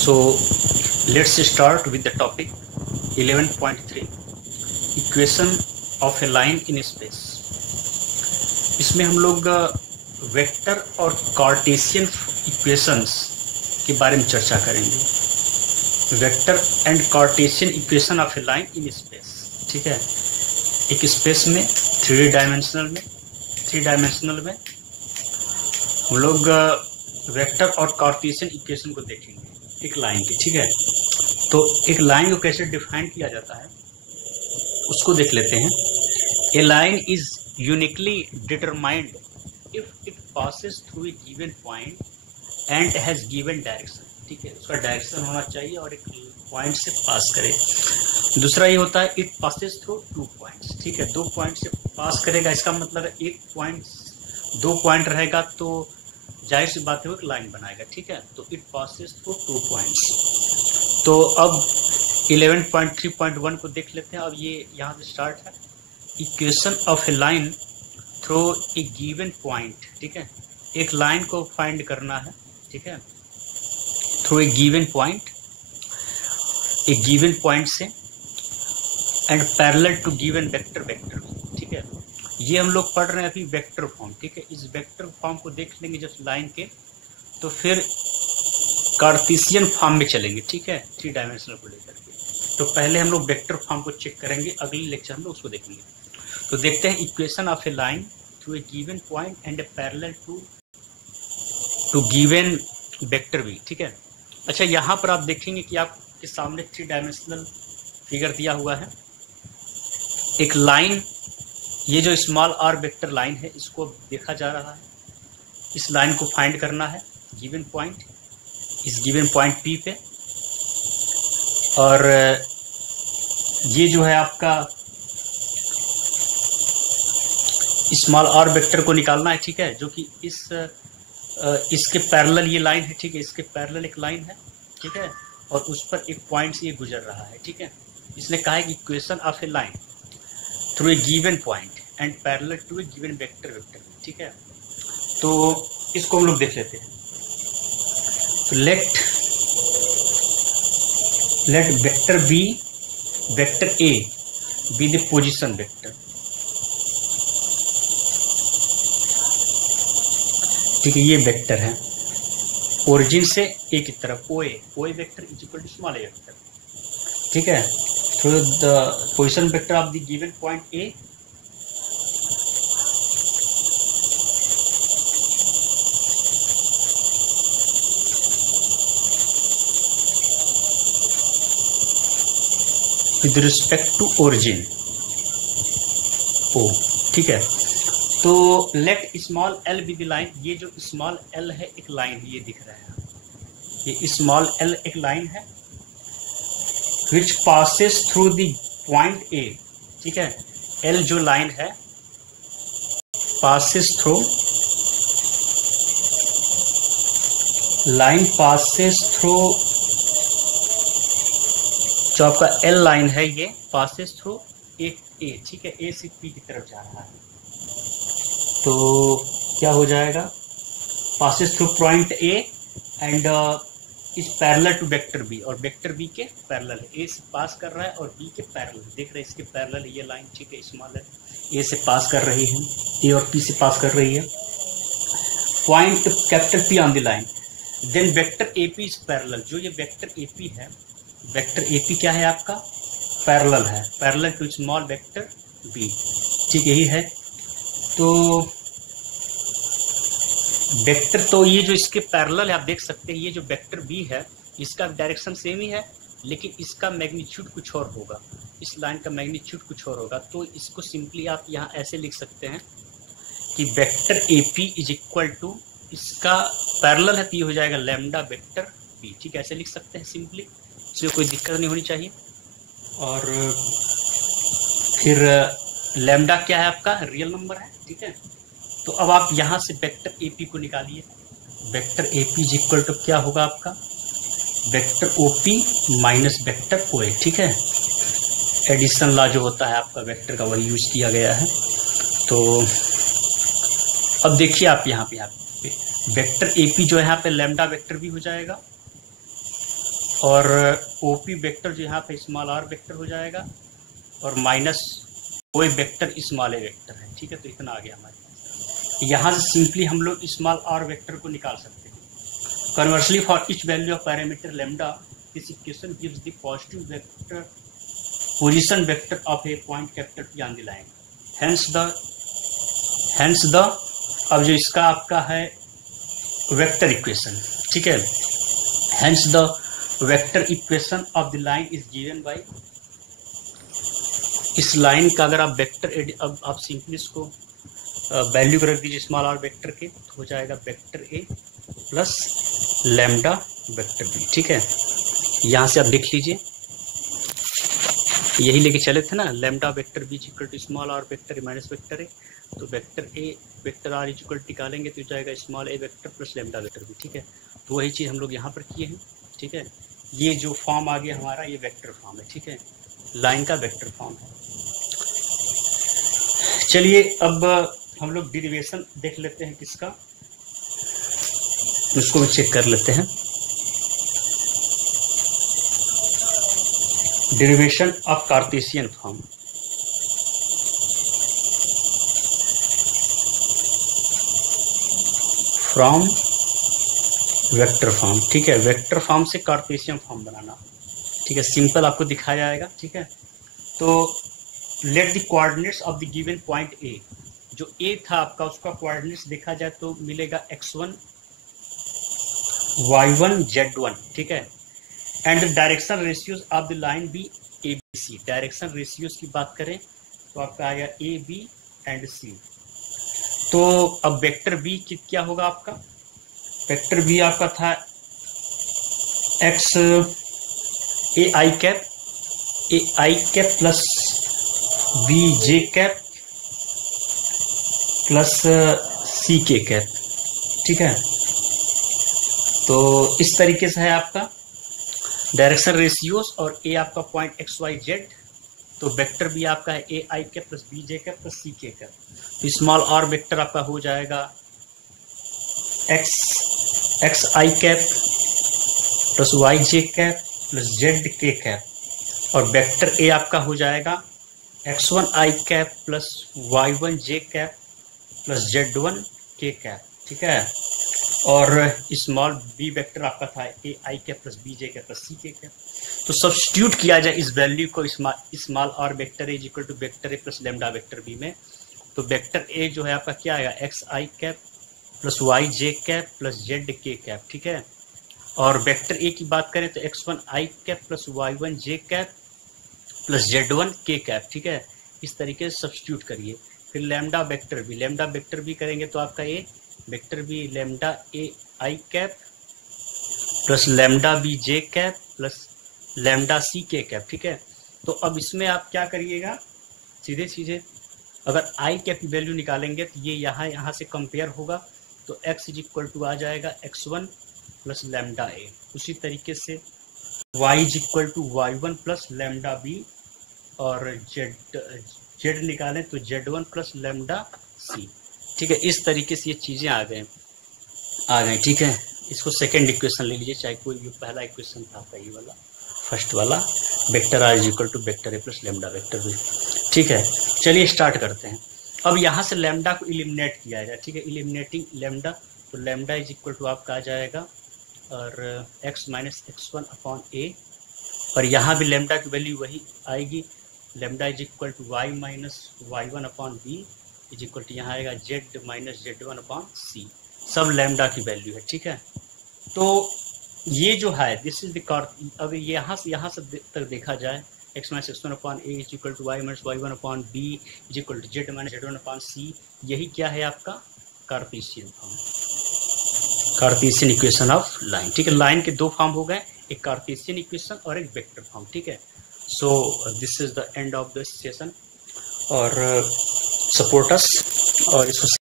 So let's start with the topic 11.3 Equation of a line in space। इसमें हम लोग vector और Cartesian equations के बारे में चर्चा करेंगे। Vector and Cartesian equation of a line in space. ठीक है, एक स्पेस में थ्री डायमेंशनल में हम लोग वेक्टर और कार्टेशियन इक्वेशन को देखेंगे एक लाइन की। ठीक है, तो एक लाइन को कैसे डिफाइन किया जाता है उसको देख लेते हैं। A line is uniquely determined if it passes through a given point and has given direction. ठीक है, उसका डायरेक्शन होना चाहिए और एक पॉइंट से पास करे। दूसरा ये होता है it passes through two points. ठीक है, दो पॉइंट से पास करेगा, इसका मतलब है एक पॉइंट, दो पॉइंट रहेगा तो जाहिर सी बात है वो एक लाइन बनाएगा। ठीक है, तो it passes through two points. तो अब 11.3.1 को देख लेते हैं। अब ये यहाँ से स्टार्ट है, equation of a line through a given point. ठीक है, एक लाइन को फाइंड करना है। ठीक है, थ्रू ए गिवन पॉइंट से and parallel to given vector. ठीक है, ये हम लोग पढ़ रहे हैं अभी वेक्टर फॉर्म। ठीक है, इस वेक्टर फॉर्म को देख लेंगे जब लाइन के, तो फिर कार्टेशियन फॉर्म में चलेंगे। ठीक है, थ्री डायमेंशनल को लेकर के। तो पहले हम लोग वेक्टर फॉर्म को चेक करेंगे, अगले लेक्चर में उसको देखेंगे। तो देखते हैं equation of a line through a given point and a parallel to given vector भी। ठीक है, अच्छा यहाँ पर आप देखेंगे कि आपके सामने थ्री डायमेंशनल फिगर दिया हुआ है। एक लाइन, ये जो स्मॉल आर वेक्टर लाइन है इसको देखा जा रहा है। इस लाइन को फाइंड करना है गिवन पॉइंट, इस गिवन पॉइंट पी पे, और ये जो है आपका स्मॉल आर वेक्टर को निकालना है। ठीक है, जो कि इसके पैरेलल ये लाइन है। ठीक है, इसके पैरेलल एक लाइन है। ठीक है, और उस पर एक पॉइंट से ये गुजर रहा है। ठीक है, इसने कहा है कि equation of a line through a given point and parallel to a given vector. ठीक है, तो इसको हम लोग देख लेते हैं। तो let vector B, vector A B the position vector. ठीक है, ये वेक्टर है ओरिजिन से ए की तरफ, O A vector is equal to small A vector. ठीक है, through the position vector of the given point A with respect to origin O. ठीक है, तो let small L B the line. ये जो स्मॉल एल है एक लाइन, ये दिख रहा है, ये स्मॉल एल एक लाइन है विच passes through the point A. ठीक है, एल जो लाइन है passes through, line passes through, जो आपका एल लाइन है ये पासेस थ्रू ए। ठीक है, ए से पी की तरफ जा रहा है, तो क्या हो जाएगा, passes through point A and is parallel to vector B, और वेक्टर बी के पैरेलल है। ए से पास कर रहा है और बी के पैरेलल, देख रहे हैं इसके पैरेलल ये लाइन। ठीक है, स्मॉल है, ए से पास कर रही है, ए और पी से पास कर रही है, point capital P on the line. Then vector A P is parallel, जो ये वेक्टर ए पी है, वेक्टर ए पी क्या है आपका, पैरेलल है, parallel to small vector B. ठीक यही है, तो वेक्टर, तो ये जो इसके पैरेलल है आप देख सकते हैं, ये जो वेक्टर बी है इसका डायरेक्शन सेम ही है, लेकिन इसका मैग्नीट्यूड कुछ और होगा, इस लाइन का मैग्नीट्यूड कुछ और होगा। तो इसको सिंपली आप यहाँ ऐसे लिख सकते हैं कि vector A P is equal to, इसका पैरेलल है तो ये हो जाएगा लैम्डा वेक्टर बी। ठीक है, ऐसे लिख सकते हैं सिंपली, इसमें कोई दिक्कत नहीं होनी चाहिए। और फिर लैम्डा क्या है आपका, रियल नंबर है। ठीक है, तो अब आप यहाँ से वेक्टर ए पी को निकालिए। Vector A P is equal to क्या होगा आपका, vector O P minus vector O A. ठीक है, एडिशन लॉ जो होता है आपका वेक्टर का वही यूज किया गया है। तो अब देखिए आप यहाँ पे वेक्टर ए पी जो है यहाँ पे लैम्डा वेक्टर भी हो जाएगा, और ओपी वेक्टर जो यहाँ पे स्मॉल आर वेक्टर हो जाएगा और माइनस कोई वेक्टर स्मॉल ए वेक्टर है, ठीक है। तो इतना आ गया हमारे पास। यहाँ से सिंपली हम लोग स्मॉल आर वेक्टर को निकाल सकते हैं। Conversely for each value of parameter lambda this equation gives the positive vector position vector of A point capital P on the line. Hence the अब जो इसका आपका है वेक्टर इक्वेशन, ठीक है। Hence the vector equation of the line is given by, इस line का अगर आप वेक्टर अब आप सिंपली इसको वैल्यू रख दीजिए स्मॉल आर वेक्टर के, तो हो जाएगा vector A plus lambda vector B, ठीक है। यहाँ से आप लिख लीजिए, यही लेके चले थे ना, lambda vector B equal to small R vector A minus vector A. तो vector A vector R equal निकालेंगे तो जाएगा small A vector plus lambda vector B, ठीक है। तो वही चीज़ हम लोग यहाँ पर किए हैं, ठीक है। ये जो फॉर्म आ गया हमारा, ये वेक्टर फॉर्म है, ठीक है, लाइन का वेक्टर फॉर्म है। चलिए अब हम लोग डेरिवेशन देख लेते हैं किसका, उसको भी चेक कर लेते हैं। Derivation of Cartesian form. From vector form, ठीक है। वेक्टर फॉर्म से कार्टेशियन फॉर्म बनाना, ठीक है, सिंपल आपको दिखाया जाएगा, ठीक है। तो let the coordinates of the given point ए, जो ए था आपका उसका कोऑर्डिनेट्स देखा जाए तो मिलेगा x1 y1 z1, ठीक है। And the direction ratios of the line be A B C. Direction ratios की बात करें तो आपका आएगा ए बी एंड सी। तो अब वेक्टर बी क्या होगा आपका, वेक्टर बी आपका था X A I cap plus B J cap plus C K cap, ठीक है। तो इस तरीके से है आपका डायरेक्शन रेशियोज, और ए आपका पॉइंट एक्स वाई जेड। तो वेक्टर भी आपका है A I cap plus B J cap plus C K cap. तो स्मॉल आर वेक्टर आपका हो जाएगा X I cap plus Y J cap plus Z K cap, और vector A आपका हो जाएगा x1 I cap plus y1 J cap plus z1 K cap, ठीक है। और स्मॉल बी वेक्टर आपका था A I cap plus B J cap plus C K cap. तो सब्स्टिट्यूट किया जाए इस वैल्यू को small R vector A equal to vector A plus lambda vector B में। तो वेक्टर ए जो है आपका क्या आएगा, X I cap plus Y J cap plus Z K cap, ठीक है। और वेक्टर ए की बात करें तो x1 I cap plus y1 J cap plus z1 K cap, ठीक है। इस तरीके से सब्स्टिट्यूट करिए। फिर लैम्डा वेक्टर भी करेंगे तो आपका A vector B lambda A I cap plus lambda B J cap plus lambda C K cap, ठीक है। तो अब इसमें आप क्या करिएगा, सीधे अगर आई कैप की वैल्यू निकालेंगे तो ये यहाँ से कंपेयर होगा, तो x इज इक्वल टू आ जाएगा x1 प्लस लैम्डा ए। उसी तरीके से y is equal to y1 plus lambda B, और जेड निकालें तो z1 प्लस लैम्डा सी, ठीक है। इस तरीके से ये चीज़ें आ गए, ठीक है। इसको सेकेंड इक्वेशन ले लीजिए, चाहे कोई भी। पहला इक्वेशन था आपका ये वाला, फर्स्ट वाला, vector R is equal to vector A plus lambda vector B, ठीक है। चलिए स्टार्ट करते हैं। अब यहाँ से लैम्डा को इलिमिनेट किया जाए, ठीक है। इलिमिनेटिंग लैम्डा, तो लैम्डा इज इक्वल टू आपका आ जाएगा और x माइनस x1 अपॉन ए, और यहाँ भी लैम्डा की वैल्यू वही आएगी, lambda is equal to y minus y1 upon B is equal to यहाँ आएगा z माइनस z1 अपॉन सी। सब लैम्डा की वैल्यू है, ठीक है। तो ये जो है दिस इज द, अब यहाँ से तक देखा जाए x minus x1 upon A is equal to y minus y1 upon B is equal to z minus z1 upon C. यही क्या है आपका Cartesian form, Cartesian equation of line, ठीक है। लाइन के दो फॉर्म हो गए, एक कार्टेशियन इक्वेशन और एक वेक्टर फॉर्म, ठीक है। So this is the end of this session, और सपोर्ट अस और इसको